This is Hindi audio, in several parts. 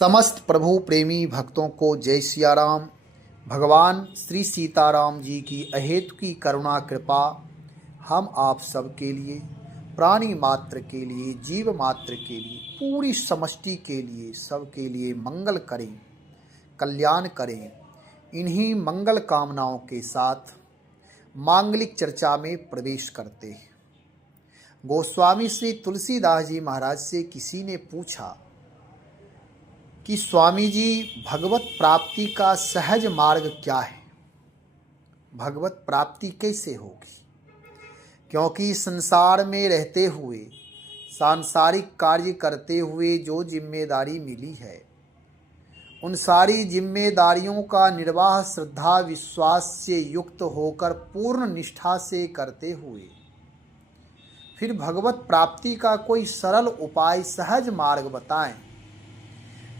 समस्त प्रभु प्रेमी भक्तों को जय सिया राम। भगवान श्री सीताराम जी की अहेतु की करुणा कृपा हम आप सब के लिए, प्राणी मात्र के लिए, जीव मात्र के लिए, पूरी समष्टि के लिए, सबके लिए मंगल करें, कल्याण करें। इन्हीं मंगल कामनाओं के साथ मांगलिक चर्चा में प्रवेश करते हैं। गोस्वामी श्री तुलसीदास जी महाराज से किसी ने पूछा कि स्वामी जी, भगवत प्राप्ति का सहज मार्ग क्या है? भगवत प्राप्ति कैसे होगी? क्योंकि संसार में रहते हुए, सांसारिक कार्य करते हुए जो जिम्मेदारी मिली है, उन सारी जिम्मेदारियों का निर्वाह श्रद्धा विश्वास से युक्त होकर पूर्ण निष्ठा से करते हुए फिर भगवत प्राप्ति का कोई सरल उपाय, सहज मार्ग बताएं,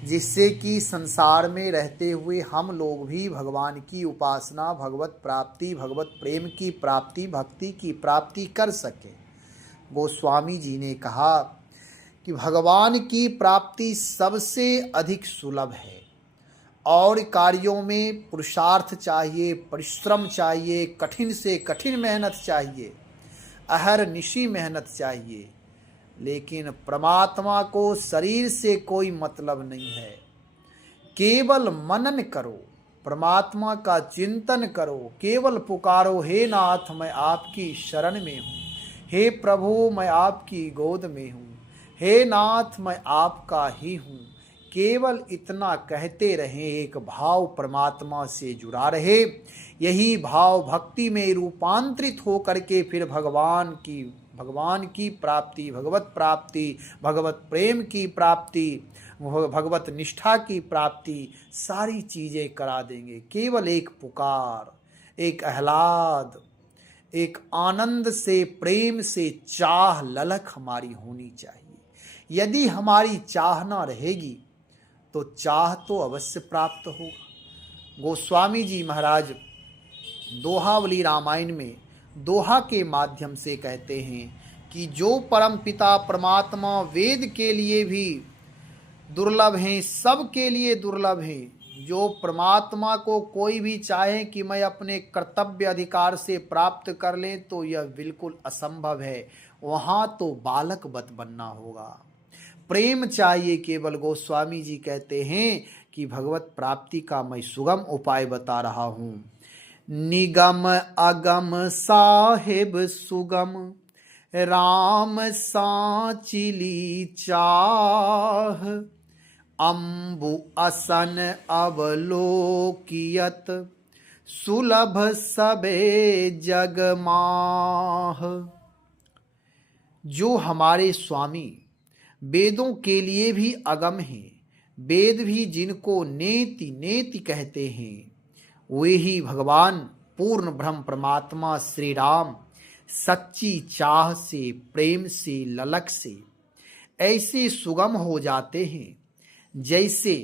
जिससे कि संसार में रहते हुए हम लोग भी भगवान की उपासना, भगवत प्राप्ति, भगवत प्रेम की प्राप्ति, भक्ति की प्राप्ति कर सके। गोस्वामी जी ने कहा कि भगवान की प्राप्ति सबसे अधिक सुलभ है और कार्यों में पुरुषार्थ चाहिए, परिश्रम चाहिए, कठिन से कठिन मेहनत चाहिए, अहरनिशी मेहनत चाहिए। लेकिन परमात्मा को शरीर से कोई मतलब नहीं है। केवल मनन करो, परमात्मा का चिंतन करो, केवल पुकारो, हे नाथ मैं आपकी शरण में हूँ, हे प्रभु मैं आपकी गोद में हूँ, हे नाथ मैं आपका ही हूँ। केवल इतना कहते रहें, एक भाव परमात्मा से जुड़ा रहे। यही भाव भक्ति में रूपांतरित हो करके फिर भगवान की प्राप्ति, भगवत प्राप्ति, भगवत प्रेम की प्राप्ति, भगवत निष्ठा की प्राप्ति, सारी चीजें करा देंगे। केवल एक पुकार, एक आह्लाद, एक आनंद से, प्रेम से चाह, ललक हमारी होनी चाहिए। यदि हमारी चाह ना रहेगी तो चाह तो अवश्य प्राप्त होगा। गोस्वामी जी महाराज दोहावली रामायण में दोहा के माध्यम से कहते हैं कि जो परम पिता परमात्मा वेद के लिए भी दुर्लभ हैं, सबके लिए दुर्लभ हैं। जो परमात्मा को कोई भी चाहे कि मैं अपने कर्तव्य अधिकार से प्राप्त कर लें तो यह बिल्कुल असंभव है। वहाँ तो बालक वत बनना होगा। प्रेम चाहिए केवल। गोस्वामी जी कहते हैं कि भगवत प्राप्ति का मैं सुगम उपाय बता रहा हूँ। निगम अगम साहिब सुगम, राम सांचिली चाह, अम्बु असन अवलोकियत, सुलभ सबे जग माह। जो हमारे स्वामी वेदों के लिए भी अगम हैं, वेद भी जिनको नेति नेति कहते हैं, वे ही भगवान पूर्ण ब्रह्म परमात्मा श्री राम सच्ची चाह से, प्रेम से, ललक से ऐसे सुगम हो जाते हैं जैसे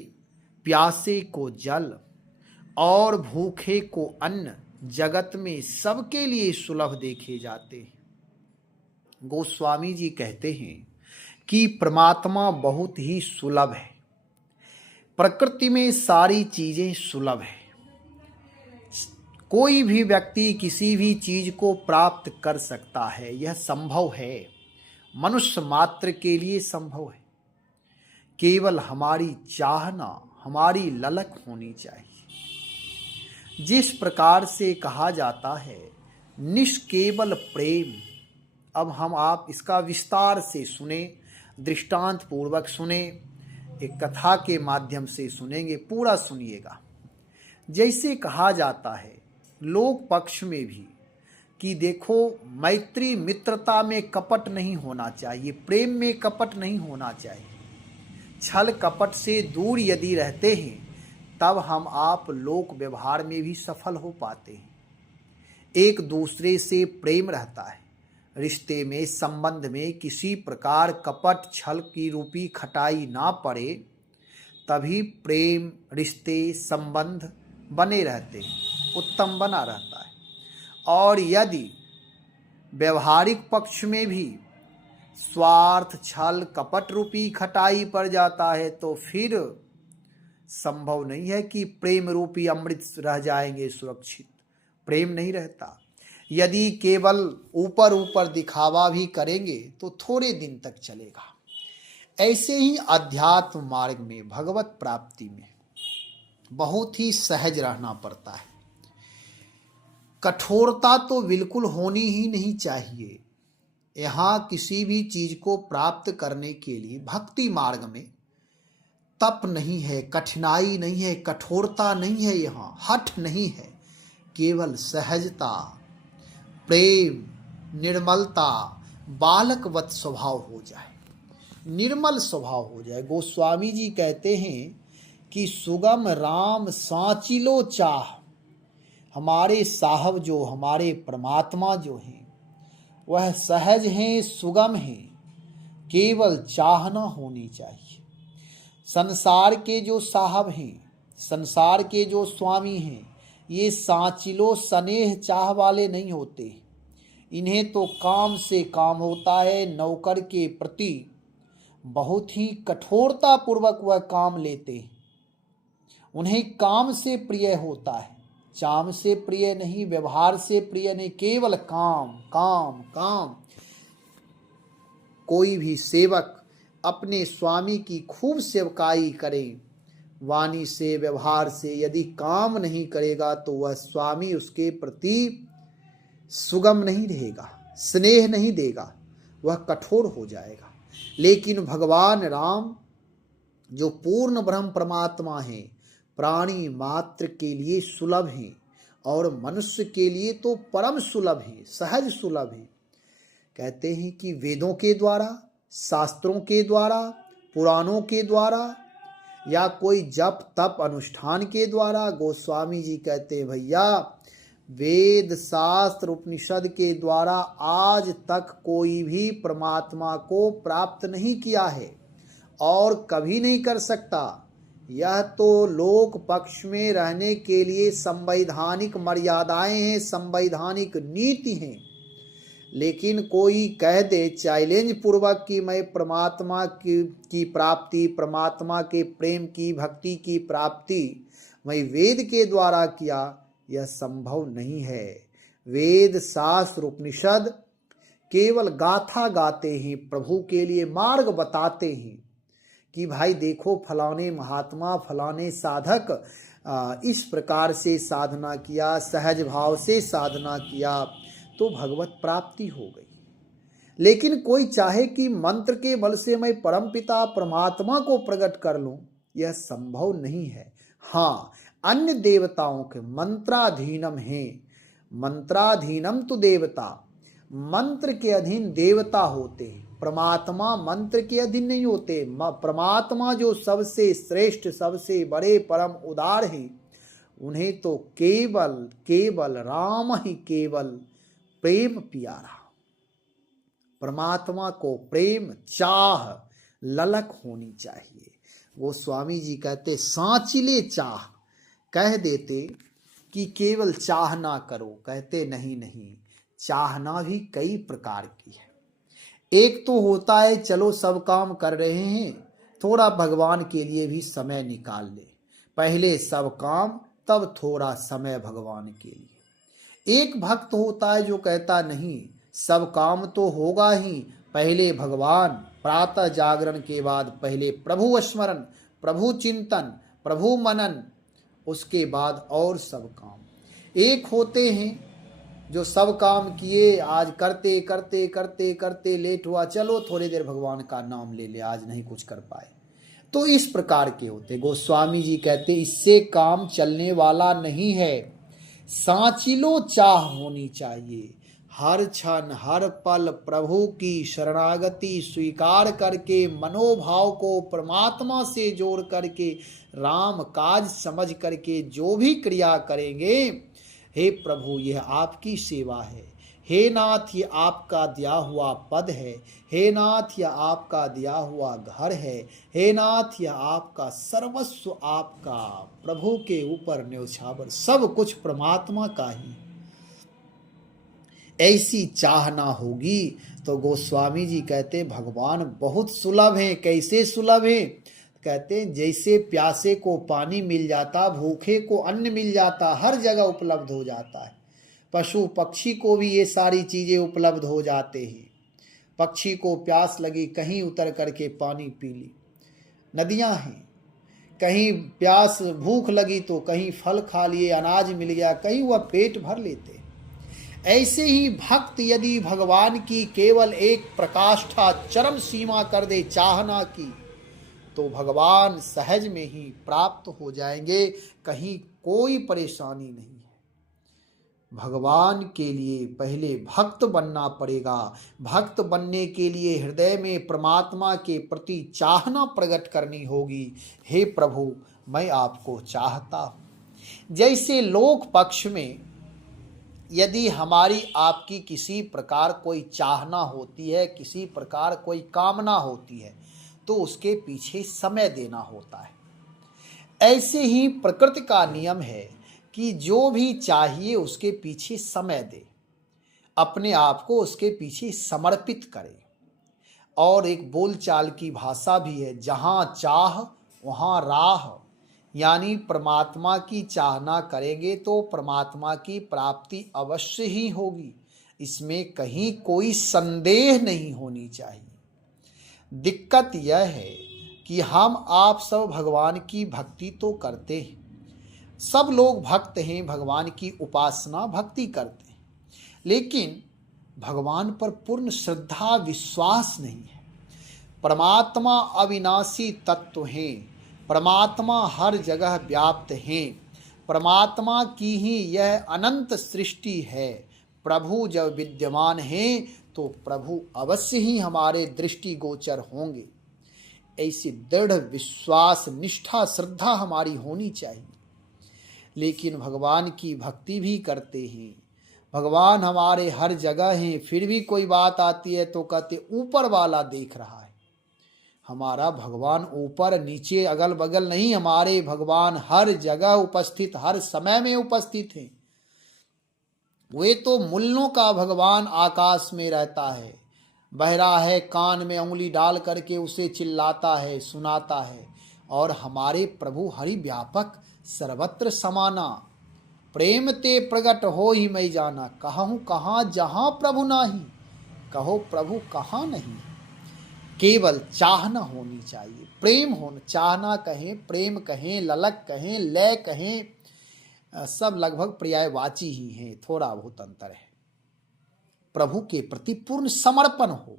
प्यासे को जल और भूखे को अन्न जगत में सबके लिए सुलभ देखे जाते हैं। गोस्वामी जी कहते हैं कि परमात्मा बहुत ही सुलभ है। प्रकृति में सारी चीजें सुलभ है। कोई भी व्यक्ति किसी भी चीज को प्राप्त कर सकता है, यह संभव है, मनुष्य मात्र के लिए संभव है। केवल हमारी चाहना, हमारी ललक होनी चाहिए। जिस प्रकार से कहा जाता है निष्केवल प्रेम, अब हम आप इसका विस्तार से सुने, दृष्टांत पूर्वक सुने, एक कथा के माध्यम से सुनेंगे, पूरा सुनिएगा। जैसे कहा जाता है लोक पक्ष में भी कि देखो, मैत्री मित्रता में कपट नहीं होना चाहिए, प्रेम में कपट नहीं होना चाहिए। छल कपट से दूर यदि रहते हैं तब हम आप लोक व्यवहार में भी सफल हो पाते हैं। एक दूसरे से प्रेम रहता है, रिश्ते में, संबंध में किसी प्रकार कपट छल की रूपी खटाई ना पड़े, तभी प्रेम, रिश्ते, संबंध बने रहते हैं, उत्तम बना रहता है। और यदि व्यवहारिक पक्ष में भी स्वार्थ, छल, कपट रूपी खटाई पड़ जाता है तो फिर संभव नहीं है कि प्रेम रूपी अमृत रह जाएंगे सुरक्षित। प्रेम नहीं रहता। यदि केवल ऊपर ऊपर दिखावा भी करेंगे तो थोड़े दिन तक चलेगा। ऐसे ही अध्यात्म मार्ग में, भगवत प्राप्ति में बहुत ही सहज रहना पड़ता है। कठोरता तो बिल्कुल होनी ही नहीं चाहिए। यहाँ किसी भी चीज को प्राप्त करने के लिए भक्ति मार्ग में तप नहीं है, कठिनाई नहीं है, कठोरता नहीं है, यहाँ हठ नहीं है, केवल सहजता, प्रेम, निर्मलता, बालकवत स्वभाव हो जाए, निर्मल स्वभाव हो जाए। गोस्वामी जी कहते हैं कि सुगम राम साचिलो चाह। हमारे साहब जो, हमारे परमात्मा जो हैं वह सहज हैं, सुगम हैं, केवल चाहना होनी चाहिए। संसार के जो साहब हैं, संसार के जो स्वामी हैं, ये साचिलो स्नेह चाह वाले नहीं होते। इन्हें तो काम से काम होता है। नौकर के प्रति बहुत ही कठोरता पूर्वक वह काम लेते हैं। उन्हें काम से प्रिय होता है, चाम से प्रिय नहीं, व्यवहार से प्रिय नहीं, केवल काम काम काम। कोई भी सेवक अपने स्वामी की खूब सेवकाई करे, वाणी से, व्यवहार से, यदि काम नहीं करेगा तो वह स्वामी उसके प्रति सुगम नहीं रहेगा, स्नेह नहीं देगा, वह कठोर हो जाएगा। लेकिन भगवान राम जो पूर्ण ब्रह्म परमात्मा हैं, प्राणी मात्र के लिए सुलभ हैं और मनुष्य के लिए तो परम सुलभ हैं, सहज सुलभ हैं। कहते हैं कि वेदों के द्वारा, शास्त्रों के द्वारा, पुराणों के द्वारा या कोई जप तप अनुष्ठान के द्वारा, गोस्वामी जी कहते हैं भैया वेद शास्त्र उपनिषद के द्वारा आज तक कोई भी परमात्मा को प्राप्त नहीं किया है और कभी नहीं कर सकता। यह तो लोक पक्ष में रहने के लिए संवैधानिक मर्यादाएं हैं, संवैधानिक नीति हैं। लेकिन कोई कह दे चैलेंज पूर्वक कि मैं परमात्मा की प्राप्ति, परमात्मा के प्रेम की, भक्ति की प्राप्ति मैं वेद के द्वारा किया, यह संभव नहीं है। वेद शास्त्र उपनिषद केवल गाथा गाते हैं, प्रभु के लिए मार्ग बताते हैं कि भाई देखो फलाने महात्मा, फलाने साधक इस प्रकार से साधना किया, सहज भाव से साधना किया तो भगवत प्राप्ति हो गई। लेकिन कोई चाहे कि मंत्र के बल से मैं परमपिता परमात्मा को प्रकट कर लूं, यह संभव नहीं है। हाँ, अन्य देवताओं के मंत्राधीनम हैं, मंत्राधीनम तो देवता, मंत्र के अधीन देवता होते हैं, परमात्मा मंत्र के अधीन नहीं होते। परमात्मा जो सबसे श्रेष्ठ, सबसे बड़े, परम उदार हैं, उन्हें तो केवल केवल राम ही केवल प्रेम प्यारा। परमात्मा को प्रेम चाह ललक होनी चाहिए। वो स्वामी जी कहते सांचिले चाह, कह देते कि केवल चाह ना करो, कहते नहीं नहीं, चाहना भी कई प्रकार की है। एक तो होता है चलो सब काम कर रहे हैं, थोड़ा भगवान के लिए भी समय निकाल ले, पहले सब काम तब थोड़ा समय भगवान के लिए। एक भक्त होता है जो कहता नहीं, सब काम तो होगा ही, पहले भगवान, प्रातः जागरण के बाद पहले प्रभु स्मरण, प्रभु चिंतन, प्रभु मनन, उसके बाद और सब काम। एक होते हैं जो सब काम किए, आज करते करते करते करते लेट हुआ, चलो थोड़ी देर भगवान का नाम ले ले, आज नहीं कुछ कर पाए, तो इस प्रकार के होते। गोस्वामी जी कहते इससे काम चलने वाला नहीं है। सांचिलो चाह होनी चाहिए, हर क्षण हर पल प्रभु की शरणागति स्वीकार करके, मनोभाव को परमात्मा से जोड़ करके, राम काज समझ करके जो भी क्रिया करेंगे, हे प्रभु यह आपकी सेवा है, हे नाथ ये आपका दिया हुआ पद है, हे नाथ यह आपका दिया हुआ घर है, हे नाथ यह आपका सर्वस्व, आपका प्रभु के ऊपर न्यौछावर, सब कुछ परमात्मा का ही। ऐसी चाहना होगी तो गोस्वामी जी कहते भगवान बहुत सुलभ हैं। कैसे सुलभ हैं? कहते हैं जैसे प्यासे को पानी मिल जाता, भूखे को अन्न मिल जाता, हर जगह उपलब्ध हो जाता है। पशु पक्षी को भी ये सारी चीज़ें उपलब्ध हो जाते हैं। पक्षी को प्यास लगी, कहीं उतर करके पानी पी ली। नदियां हैं, कहीं प्यास भूख लगी तो कहीं फल खा लिए, अनाज मिल गया, कहीं वह पेट भर लेते। ऐसे ही भक्त यदि भगवान की केवल एक प्रकाष्ठा चरम सीमा कर दे चाहना की, तो भगवान सहज में ही प्राप्त हो जाएंगे, कहीं कोई परेशानी नहीं है। भगवान के लिए पहले भक्त बनना पड़ेगा। भक्त बनने के लिए हृदय में परमात्मा के प्रति चाहना प्रकट करनी होगी। हे प्रभु, मैं आपको चाहता हूं। जैसे लोक पक्ष में यदि हमारी आपकी किसी प्रकार कोई चाहना होती है, किसी प्रकार कोई कामना होती है, तो उसके पीछे समय देना होता है। ऐसे ही प्रकृति का नियम है कि जो भी चाहिए उसके पीछे समय दे, अपने आप को उसके पीछे समर्पित करे। और एक बोलचाल की भाषा भी है, जहाँ चाह वहाँ राह, यानी परमात्मा की चाहना करेंगे तो परमात्मा की प्राप्ति अवश्य ही होगी, इसमें कहीं कोई संदेह नहीं होनी चाहिए। दिक्कत यह है कि हम आप सब भगवान की भक्ति तो करते हैं, सब लोग भक्त हैं, भगवान की उपासना भक्ति करते हैं, लेकिन भगवान पर पूर्ण श्रद्धा विश्वास नहीं है। परमात्मा अविनाशी तत्व हैं, परमात्मा हर जगह व्याप्त हैं, परमात्मा की ही यह अनंत सृष्टि है। प्रभु जब विद्यमान हैं तो प्रभु अवश्य ही हमारे दृष्टिगोचर होंगे। ऐसी दृढ़ विश्वास, निष्ठा, श्रद्धा हमारी होनी चाहिए। लेकिन भगवान की भक्ति भी करते हैं, भगवान हमारे हर जगह हैं, फिर भी कोई बात आती है तो कहते ऊपर वाला देख रहा है। हमारा भगवान ऊपर नीचे अगल बगल नहीं, हमारे भगवान हर जगह उपस्थित, हर समय में उपस्थित हैं। वे तो मूलों का भगवान आकाश में रहता है, बहरा है, कान में उंगली डाल करके उसे चिल्लाता है, सुनाता है। और हमारे प्रभु हरि व्यापक सर्वत्र समाना, प्रेम ते प्रगट हो ही मैं जाना, कहूँ कहाँ जहाँ प्रभु नाही, कहो प्रभु कहाँ नहीं। केवल चाहना होनी चाहिए, प्रेम होना, चाहना कहें, प्रेम कहें, ललक कहें, लय कहें, सब लगभग पर्यायवाची ही हैं, थोड़ा बहुत अंतर है। प्रभु के प्रति पूर्ण समर्पण हो,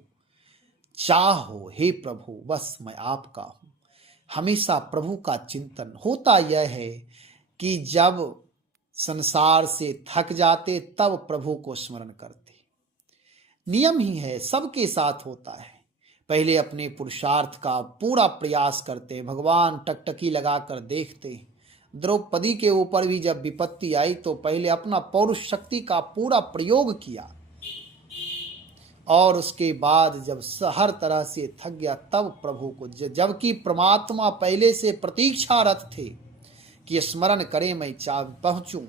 चाह हो, हे प्रभु बस मैं आपका हूं। हमेशा प्रभु का चिंतन होता यह है कि जब संसार से थक जाते तब प्रभु को स्मरण करते। नियम ही है, सबके साथ होता है। पहले अपने पुरुषार्थ का पूरा प्रयास करते हैं, भगवान टकटकी लगाकर देखते हैं। द्रौपदी के ऊपर भी जब विपत्ति आई तो पहले अपना पौरुष शक्ति का पूरा प्रयोग किया, और उसके बाद जब हर तरह से थक गया तब प्रभु को, जबकि परमात्मा पहले से प्रतीक्षारत थे कि स्मरण करें, मैं पहुंचूं।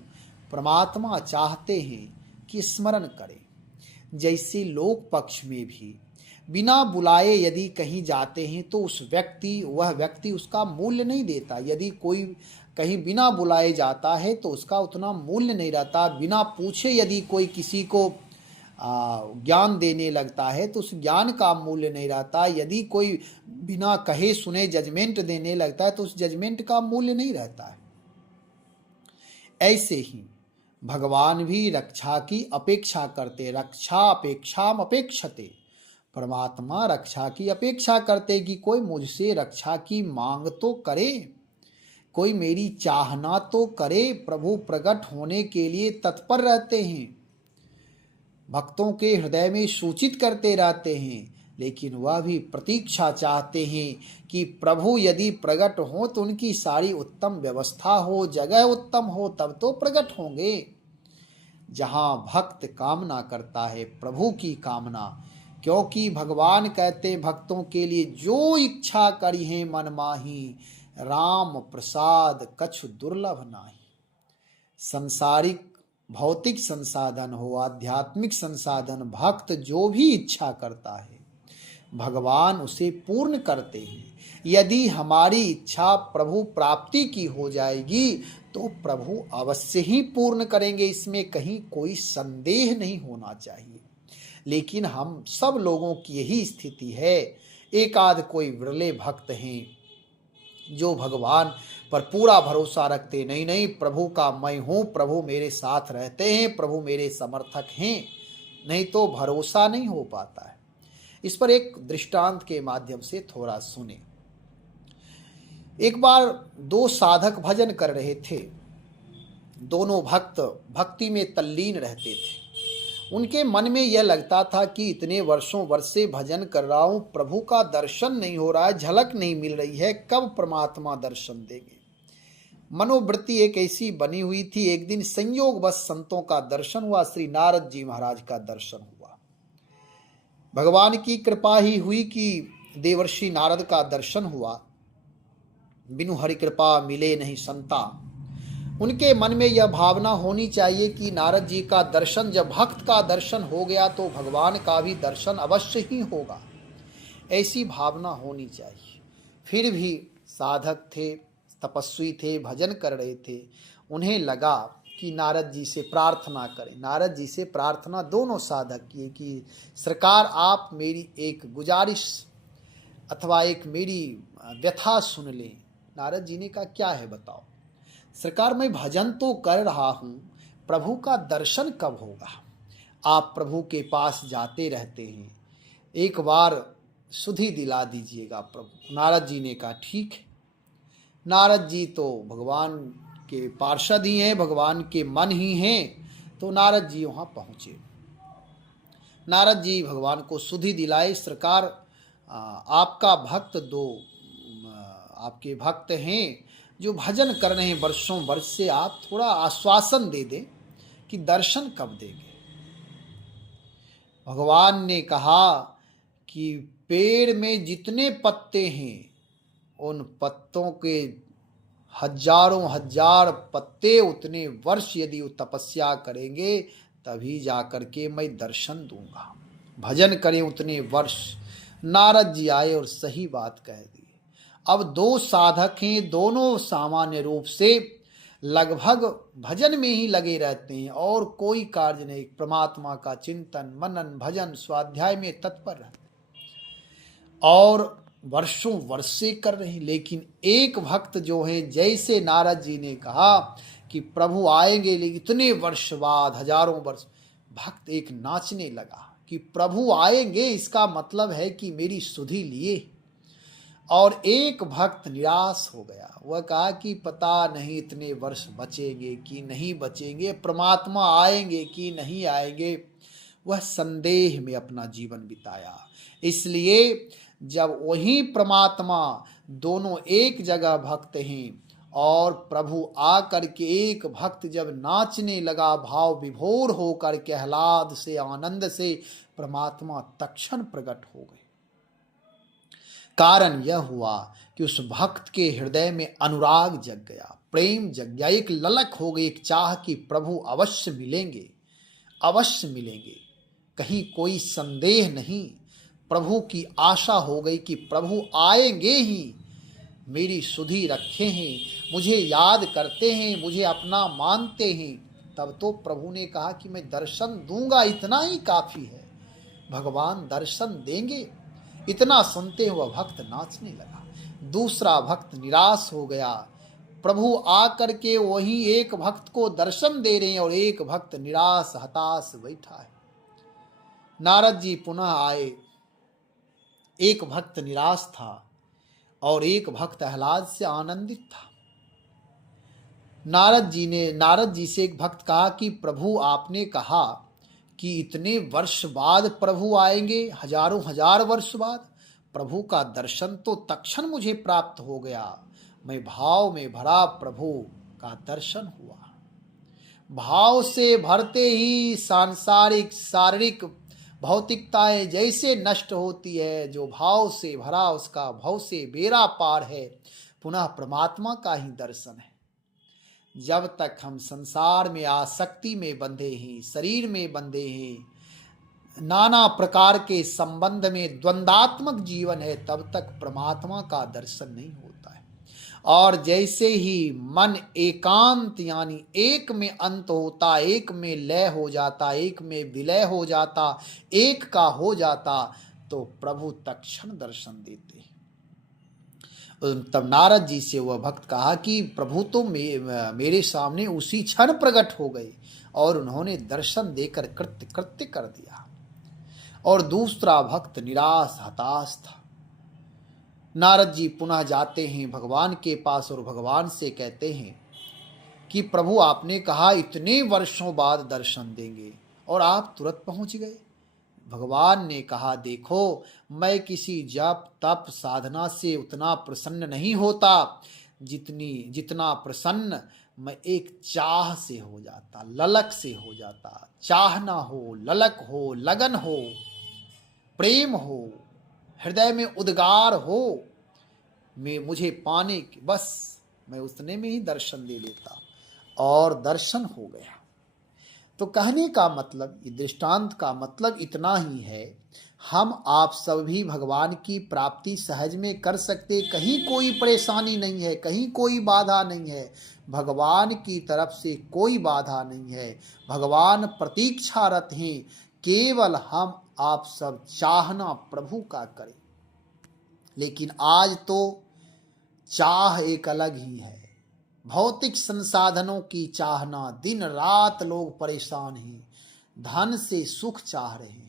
परमात्मा चाहते हैं कि स्मरण करें। जैसे लोक पक्ष में भी बिना बुलाए यदि कहीं जाते हैं तो वह व्यक्ति उसका मूल्य नहीं देता। यदि कोई कहीं बिना बुलाए जाता है तो उसका उतना मूल्य नहीं रहता। बिना पूछे यदि कोई किसी को ज्ञान देने लगता है तो उस ज्ञान का मूल्य नहीं रहता। यदि कोई बिना कहे सुने जजमेंट देने लगता है तो उस जजमेंट का मूल्य नहीं रहता है। ऐसे ही भगवान भी रक्षा की अपेक्षा करते, रक्षा अपेक्षाम अपेक्षते। परमात्मा रक्षा की अपेक्षा करते कि कोई मुझसे रक्षा की मांग तो करे, कोई मेरी चाहना तो करे। प्रभु प्रकट होने के लिए तत्पर रहते हैं, भक्तों के हृदय में सूचित करते रहते हैं, लेकिन वह भी प्रतीक्षा चाहते हैं कि प्रभु यदि प्रकट हो तो उनकी सारी उत्तम व्यवस्था हो, जगह उत्तम हो, तब तो प्रकट होंगे। जहाँ भक्त कामना करता है प्रभु की कामना, क्योंकि भगवान कहते भक्तों के लिए जो इच्छा करी है मन माही, राम प्रसाद कछु दुर्लभ नाही। संसारिक भौतिक संसाधन हो, आध्यात्मिक संसाधन, भक्त जो भी इच्छा करता है भगवान उसे पूर्ण करते हैं। यदि हमारी इच्छा प्रभु प्राप्ति की हो जाएगी तो प्रभु अवश्य ही पूर्ण करेंगे, इसमें कहीं कोई संदेह नहीं होना चाहिए। लेकिन हम सब लोगों की यही स्थिति है। एक आध कोई विरले भक्त हैं जो भगवान पर पूरा भरोसा रखते, नहीं नहीं प्रभु का मैं हूँ, प्रभु मेरे साथ रहते हैं, प्रभु मेरे समर्थक हैं, नहीं तो भरोसा नहीं हो पाता है। इस पर एक दृष्टांत के माध्यम से थोड़ा सुने। एक बार दो साधक भजन कर रहे थे। दोनों भक्त भक्ति में तल्लीन रहते थे। उनके मन में यह लगता था कि इतने वर्षों वर्ष से भजन कर रहा हूं, प्रभु का दर्शन नहीं हो रहा है, झलक नहीं मिल रही है, कब परमात्मा दर्शन देंगे। मनोवृत्ति एक ऐसी बनी हुई थी। एक दिन संयोगवश संतों का दर्शन हुआ, श्री नारद जी महाराज का दर्शन हुआ। भगवान की कृपा ही हुई कि देवर्षि नारद का दर्शन हुआ। बिनु हरि कृपा मिले नहीं संता। उनके मन में यह भावना होनी चाहिए कि नारद जी का दर्शन, जब भक्त का दर्शन हो गया तो भगवान का भी दर्शन अवश्य ही होगा, ऐसी भावना होनी चाहिए। फिर भी साधक थे, तपस्वी थे, भजन कर रहे थे। उन्हें लगा कि नारद जी से प्रार्थना करें। नारद जी से प्रार्थना दोनों साधक किए कि सरकार आप मेरी एक गुजारिश अथवा एक मेरी व्यथा सुन लें। नारद जी ने कहा क्या है बताओ। सरकार मैं भजन तो कर रहा हूँ, प्रभु का दर्शन कब होगा? आप प्रभु के पास जाते रहते हैं, एक बार सुधि दिला दीजिएगा प्रभु। नारद जी ने कहा ठीक है। नारद जी तो भगवान के पार्षद ही हैं, भगवान के मन ही हैं, तो नारद जी वहाँ पहुँचे। नारद जी भगवान को सुधि दिलाए, सरकार आपका भक्त दो आपके भक्त हैं जो भजन कर रहे हैं वर्षों वर्ष से, आप थोड़ा आश्वासन दे दें कि दर्शन कब देंगे। भगवान ने कहा कि पेड़ में जितने पत्ते हैं उन पत्तों के हजारों हजार पत्ते, उतने वर्ष यदि वो तपस्या करेंगे तभी जाकर के मैं दर्शन दूंगा। भजन करें उतने वर्ष। नारद जी आए और सही बात कह दी। अब दो साधक हैं, दोनों सामान्य रूप से लगभग भजन में ही लगे रहते हैं और कोई कार्य नहीं, परमात्मा का चिंतन मनन भजन स्वाध्याय में तत्पर रहते और वर्षों वर्ष से कर रहे हैं। लेकिन एक भक्त जो है, जैसे नारद जी ने कहा कि प्रभु आएंगे लेकिन इतने वर्ष बाद, हजारों वर्ष, भक्त एक नाचने लगा कि प्रभु आएंगे, इसका मतलब है कि मेरी सुधि लिए। और एक भक्त निराश हो गया। वह कहा कि पता नहीं इतने वर्ष बचेंगे कि नहीं बचेंगे, परमात्मा आएंगे कि नहीं आएंगे। वह संदेह में अपना जीवन बिताया। इसलिए जब वही परमात्मा, दोनों एक जगह भक्त हैं और प्रभु आकर के एक भक्त जब नाचने लगा, भाव विभोर होकर के आह्लाद से आनंद से, परमात्मा तत्क्षण प्रकट हो गए। कारण यह हुआ कि उस भक्त के हृदय में अनुराग जग गया, प्रेम जग गया, एक ललक हो गई, एक चाह कि प्रभु अवश्य मिलेंगे, अवश्य मिलेंगे, कहीं कोई संदेह नहीं। प्रभु की आशा हो गई कि प्रभु आएंगे ही, मेरी सुधि रखे हैं, मुझे याद करते हैं, मुझे अपना मानते हैं। तब तो प्रभु ने कहा कि मैं दर्शन दूंगा, इतना ही काफी है, भगवान दर्शन देंगे। इतना सुनते हुआ भक्त नाचने लगा। दूसरा भक्त निराश हो गया। प्रभु आकर के वही एक भक्त को दर्शन दे रहे हैं और एक भक्त निराश हताश बैठा है। नारद जी पुनः आए। एक भक्त निराश था और एक भक्त आह्लाद से आनंदित था। नारद जी से एक भक्त कहा कि प्रभु आपने कहा कि इतने वर्ष बाद प्रभु आएंगे, हजारों हजार वर्ष बाद। प्रभु का दर्शन तो तत्क्षण मुझे प्राप्त हो गया। मैं भाव में भरा, प्रभु का दर्शन हुआ। भाव से भरते ही सांसारिक शारीरिक भौतिकताएं जैसे नष्ट होती है, जो भाव से भरा उसका भाव से बेड़ा पार है। पुनः परमात्मा का ही दर्शन है। जब तक हम संसार में आसक्ति में बंधे हैं, शरीर में बंधे हैं, नाना प्रकार के संबंध में द्वंद्वात्मक जीवन है, तब तक परमात्मा का दर्शन नहीं होता है। और जैसे ही मन एकांत यानी एक में अंत होता, एक में लय हो जाता, एक में विलय हो जाता, एक का हो जाता, तो प्रभु तत्क्षण दर्शन देते हैं। तब नारद जी से वह भक्त कहा कि प्रभु तो मेरे सामने उसी क्षण प्रकट हो गए और उन्होंने दर्शन देकर कृत्य कर दिया। और दूसरा भक्त निराश हताश था। नारद जी पुनः जाते हैं भगवान के पास और भगवान से कहते हैं कि प्रभु आपने कहा इतने वर्षों बाद दर्शन देंगे और आप तुरंत पहुंच गए। भगवान ने कहा देखो, मैं किसी जप तप साधना से उतना प्रसन्न नहीं होता जितना प्रसन्न मैं एक चाह से हो जाता, ललक से हो जाता। चाहना हो, ललक हो, लगन हो, प्रेम हो, हृदय में उद्गार हो, मुझे पाने की, बस मैं उतने में ही दर्शन ले लेता। और दर्शन हो गया। तो कहने का मतलब, दृष्टांत का मतलब इतना ही है, हम आप सभी भगवान की प्राप्ति सहज में कर सकते, कहीं कोई परेशानी नहीं है, कहीं कोई बाधा नहीं है, भगवान की तरफ से कोई बाधा नहीं है। भगवान प्रतीक्षारत हैं, केवल हम आप सब चाहना प्रभु का करें। लेकिन आज तो चाह एक अलग ही है, भौतिक संसाधनों की चाहना, दिन रात लोग परेशान हैं, धन से सुख चाह रहे हैं,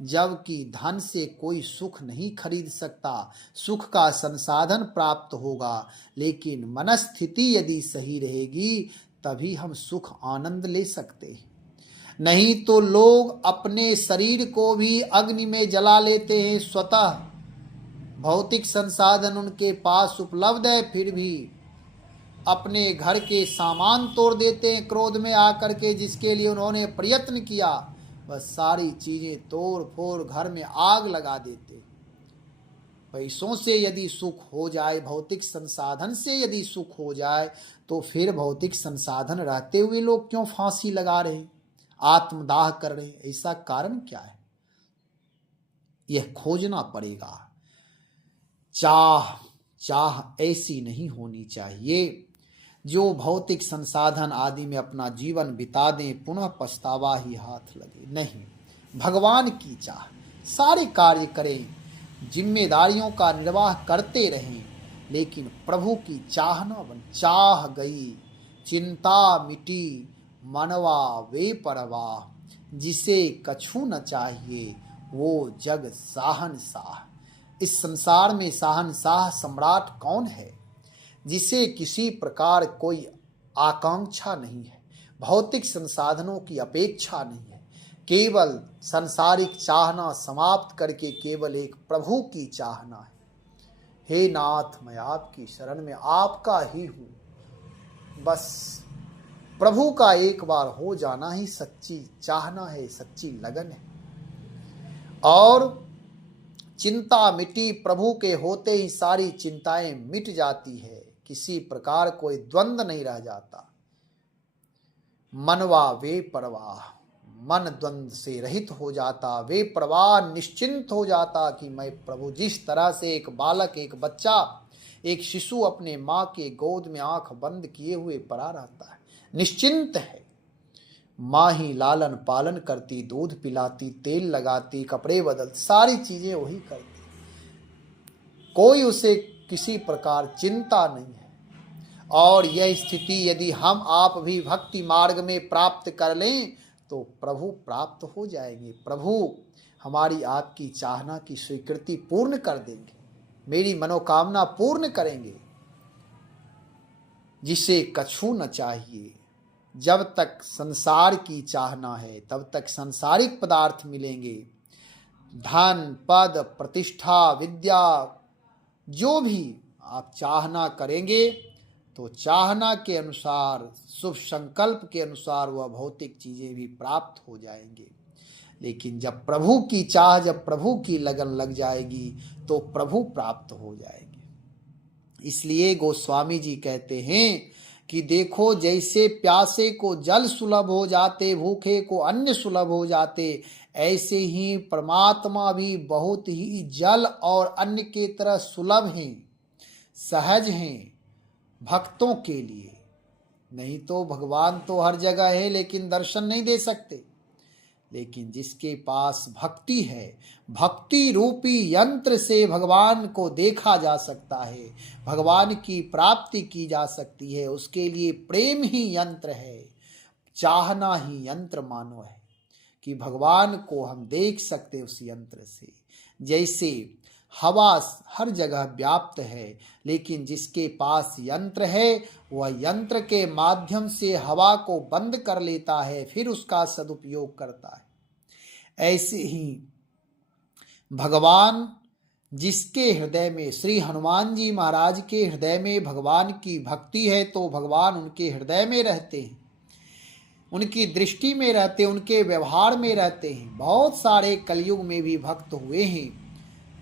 जबकि धन से कोई सुख नहीं खरीद सकता। सुख का संसाधन प्राप्त होगा, लेकिन मनस्थिति यदि सही रहेगी तभी हम सुख आनंद ले सकते हैं। नहीं तो लोग अपने शरीर को भी अग्नि में जला लेते हैं स्वतः। भौतिक संसाधन उनके पास उपलब्ध है, फिर भी अपने घर के सामान तोड़ देते हैं क्रोध में आकर के, जिसके लिए उन्होंने प्रयत्न किया, बस सारी चीजें तोड़ फोड़ घर में आग लगा देते। पैसों से यदि सुख हो जाए, भौतिक संसाधन से यदि सुख हो जाए, तो फिर भौतिक संसाधन रहते हुए लोग क्यों फांसी लगा रहे, आत्मदाह कर रहे? ऐसा कारण क्या है? यह खोजना पड़ेगा। चाह ऐसी नहीं होनी चाहिए जो भौतिक संसाधन आदि में अपना जीवन बिता दें, पुनः पछतावा ही हाथ लगे। नहीं, भगवान की चाह, सारे कार्य करें, जिम्मेदारियों का निर्वाह करते रहें, लेकिन प्रभु की चाह न बन। चाह गई, चिंता मिटी, मनवा वे परवाह, जिसे कछु न चाहिए वो जग साहनशाह। इस संसार में साहनशाह सम्राट कौन है? जिसे किसी प्रकार कोई आकांक्षा नहीं है, भौतिक संसाधनों की अपेक्षा नहीं है, केवल संसारिक चाहना समाप्त करके केवल एक प्रभु की चाहना है। हे नाथ, मैं आपकी शरण में आपका ही हूँ। बस प्रभु का एक बार हो जाना ही सच्ची चाहना है, सच्ची लगन है। और चिंता मिटी, प्रभु के होते ही सारी चिंताएं मिट जाती है, किसी प्रकार कोई द्वंद्व नहीं रह जाता। मनवा वे परवाह, मन द्वंद्व से रहित हो जाता, वे प्रवाह निश्चिंत हो जाता कि मैं प्रभु, जिस तरह से एक बालक, एक बच्चा, एक शिशु अपने माँ के गोद में आंख बंद किए हुए पड़ा रहता है, निश्चिंत है। माँ ही लालन पालन करती, दूध पिलाती, तेल लगाती, कपड़े बदलती, सारी चीजें वही करती, कोई उसे किसी प्रकार चिंता नहीं है। और यह स्थिति यदि हम आप भी भक्ति मार्ग में प्राप्त कर लें तो प्रभु प्राप्त हो जाएंगे। प्रभु हमारी आपकी चाहना की स्वीकृति पूर्ण कर देंगे, मेरी मनोकामना पूर्ण करेंगे, जिसे कछु न चाहिए। जब तक संसार की चाहना है तब तक सांसारिक पदार्थ मिलेंगे, धन पद प्रतिष्ठा विद्या, जो भी आप चाहना करेंगे तो चाहना के अनुसार, शुभ संकल्प के अनुसार वह भौतिक चीजें भी प्राप्त हो जाएंगे। लेकिन जब प्रभु की चाह, जब प्रभु की लगन लग जाएगी तो प्रभु प्राप्त हो जाएंगे। इसलिए गोस्वामी जी कहते हैं कि देखो, जैसे प्यासे को जल सुलभ हो जाते, भूखे को अन्न सुलभ हो जाते, ऐसे ही परमात्मा भी बहुत ही जल और अन्न के तरह सुलभ हैं, सहज हैं भक्तों के लिए। नहीं तो भगवान तो हर जगह है लेकिन दर्शन नहीं दे सकते। लेकिन जिसके पास भक्ति है, भक्ति रूपी यंत्र से भगवान को देखा जा सकता है, भगवान की प्राप्ति की जा सकती है। उसके लिए प्रेम ही यंत्र है, चाहना ही यंत्र मानो है कि भगवान को हम देख सकते उस यंत्र से। जैसे हवा हर जगह व्याप्त है, लेकिन जिसके पास यंत्र है वह यंत्र के माध्यम से हवा को बंद कर लेता है, फिर उसका सदुपयोग करता है। ऐसे ही भगवान जिसके हृदय में, श्री हनुमान जी महाराज के हृदय में भगवान की भक्ति है, तो भगवान उनके हृदय में रहते हैं, उनकी दृष्टि में रहते हैं, उनके व्यवहार में रहते हैं। बहुत सारे कलयुग में भी भक्त हुए हैं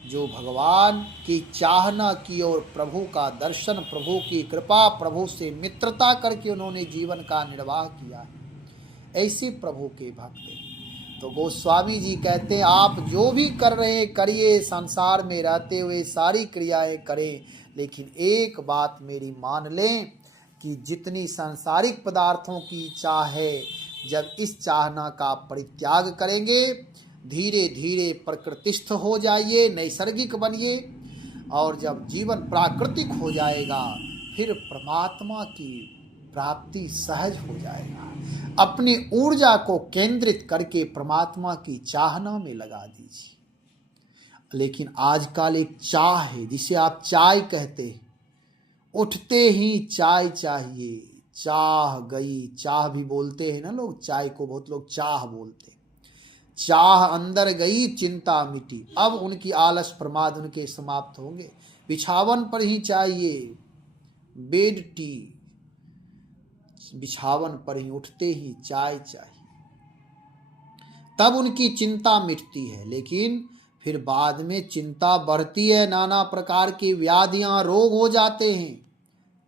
जो भगवान की चाहना की और प्रभु का दर्शन, प्रभु की कृपा, प्रभु से मित्रता करके उन्होंने जीवन का निर्वाह किया है। ऐसे प्रभु के भक्त हैं। तो गोस्वामी जी कहते हैं आप जो भी कर रहे हैं करिए, संसार में रहते हुए सारी क्रियाएं करें, लेकिन एक बात मेरी मान लें कि जितनी सांसारिक पदार्थों की चाह है, जब इस चाहना का परित्याग करेंगे, धीरे धीरे प्रकृतिस्थ हो जाइए, नैसर्गिक बनिए, और जब जीवन प्राकृतिक हो जाएगा फिर परमात्मा की प्राप्ति सहज हो जाएगा। अपनी ऊर्जा को केंद्रित करके परमात्मा की चाहना में लगा दीजिए। लेकिन आजकल एक चाह है जिसे आप चाय कहते हैं, उठते ही चाय चाहिए, चाह गई, चाह भी बोलते हैं ना लोग, चाय को बहुत लोग चाह बोलते हैं। चाह अंदर गई, चिंता मिटी। अब उनकी आलस प्रमाद उनके समाप्त होंगे। बिछावन पर ही चाहिए, बेड टी, बिछावन पर ही उठते ही चाय चाहिए, तब उनकी चिंता मिटती है। लेकिन फिर बाद में चिंता बढ़ती है, नाना प्रकार की व्याधियां, रोग हो जाते हैं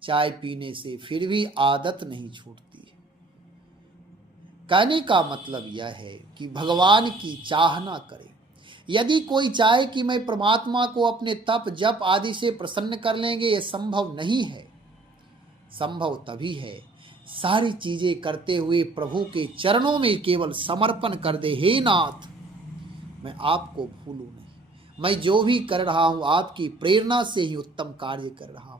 चाय पीने से, फिर भी आदत नहीं छूटती है। कहने का मतलब यह है कि भगवान की चाहना करें। यदि कोई चाहे कि मैं परमात्मा को अपने तप जप आदि से प्रसन्न कर लेंगे, यह संभव नहीं है। संभव तभी है सारी चीजें करते हुए प्रभु के चरणों में केवल समर्पण कर दे, हे नाथ मैं आपको भूलूं नहीं, मैं जो भी कर रहा हूं आपकी प्रेरणा से ही उत्तम कार्य कर रहा हूं।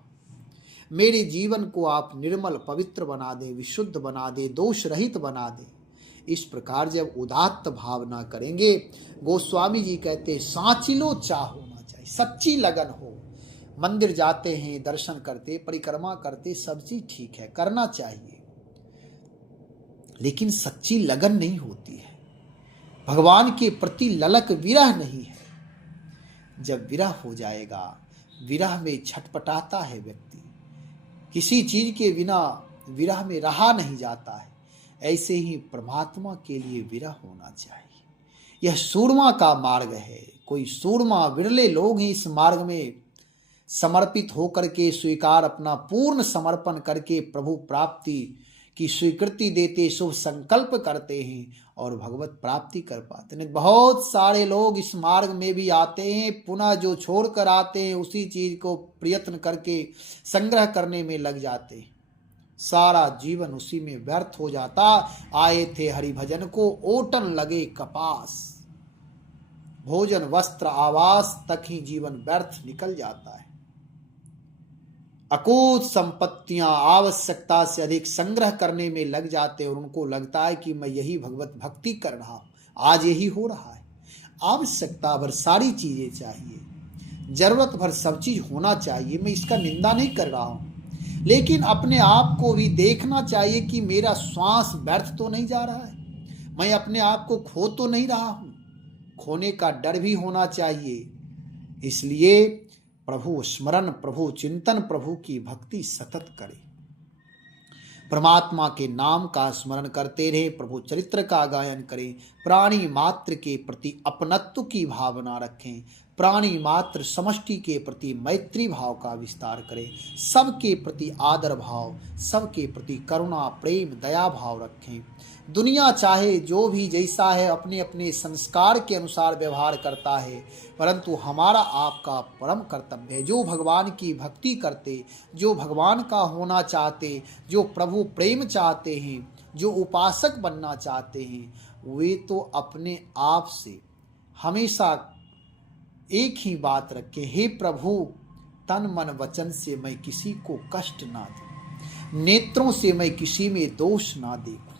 मेरे जीवन को आप निर्मल पवित्र बना दे, विशुद्ध बना दे, दोष रहित बना दे। इस प्रकार जब उदात्त भावना करेंगे, गोस्वामी जी कहते साचिलो चाह होना चाहिए, सच्ची लगन हो। मंदिर जाते हैं, दर्शन करते, परिक्रमा करते, सब चीज ठीक है, करना चाहिए, लेकिन सच्ची लगन नहीं होती है। भगवान के प्रति ललक विरह नहीं है। जब विरह हो जाएगा, विरह में छटपटाता है व्यक्ति, किसी चीज के बिना विरह में रहा नहीं जाता है। ऐसे ही परमात्मा के लिए विरह होना चाहिए। यह सूरमा का मार्ग है। कोई सूरमा, विरले लोग ही इस मार्ग में समर्पित होकर के स्वीकार, अपना पूर्ण समर्पण करके प्रभु प्राप्ति की स्वीकृति देते, शुभ संकल्प करते हैं और भगवत प्राप्ति कर पाते हैं। बहुत सारे लोग इस मार्ग में भी आते हैं, पुनः जो छोड़कर आते हैं उसी चीज को प्रयत्न करके संग्रह करने में लग जाते हैं। सारा जीवन उसी में व्यर्थ हो जाता। आए थे हरि भजन को, ओटन लगे कपास, भोजन वस्त्र आवास तक ही जीवन व्यर्थ निकल जाता है। अकूत संपत्तियां आवश्यकता से अधिक संग्रह करने में लग जाते हैं और उनको लगता है कि मैं यही भगवत भक्ति कर रहा हूं। आज यही हो रहा है। आवश्यकता भर सारी चीजें चाहिए, जरूरत भर सब चीज होना चाहिए। मैं इसका निंदा नहीं कर रहा हूं, लेकिन अपने आप को भी देखना चाहिए कि मेरा श्वास व्यर्थ तो नहीं जा रहा है, मैं अपने आप को खो तो नहीं रहा हूं। खोने का डर भी होना चाहिए। इसलिए प्रभु स्मरण, प्रभु चिंतन, प्रभु की भक्ति सतत करें। परमात्मा के नाम का स्मरण करते रहे, प्रभु चरित्र का गायन करें, प्राणी मात्र के प्रति अपनत्व की भावना रखें, प्राणी मात्र समष्टि के प्रति मैत्री भाव का विस्तार करें, सबके प्रति आदर भाव, सबके प्रति करुणा प्रेम दया भाव रखें। दुनिया चाहे जो भी जैसा है अपने अपने संस्कार के अनुसार व्यवहार करता है, परंतु हमारा आपका परम कर्तव्य है, जो भगवान की भक्ति करते, जो भगवान का होना चाहते, जो प्रभु प्रेम चाहते हैं, जो उपासक बनना चाहते हैं, वे तो अपने आप से हमेशा एक ही बात रखे, हे प्रभु तन मन वचन से मैं किसी को कष्ट ना दूं, नेत्रों से मैं किसी में दोष ना देखूं।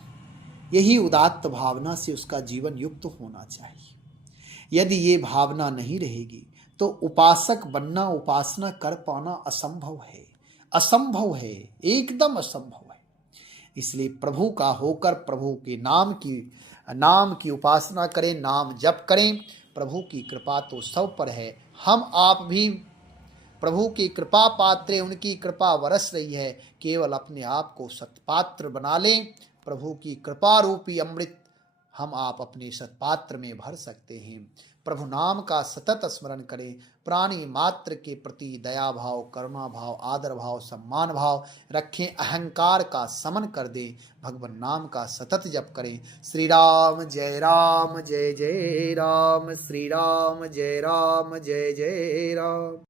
यही उदात्त भावना से उसका जीवन युक्त होना चाहिए। यदि ये भावना नहीं रहेगी तो उपासक बनना, उपासना कर पाना असंभव है, असंभव है, एकदम असंभव है। इसलिए प्रभु का होकर प्रभु के नाम की उपासना करें, नाम जप करें। प्रभु की कृपा तो सब पर है, हम आप भी प्रभु की कृपा पात्र, उनकी कृपा बरस रही है, केवल अपने आप को सत्पात्र बना लें। प्रभु की कृपा रूपी अमृत हम आप अपने सत्पात्र में भर सकते हैं। प्रभु नाम का सतत स्मरण करें, प्राणी मात्र के प्रति दया भाव, करुणा भाव, आदर भाव, सम्मान भाव रखें, अहंकार का समन कर दें, भगवान नाम का सतत जप करें। श्री राम जय राम, जय जय राम, श्री राम जय राम, जय जय राम।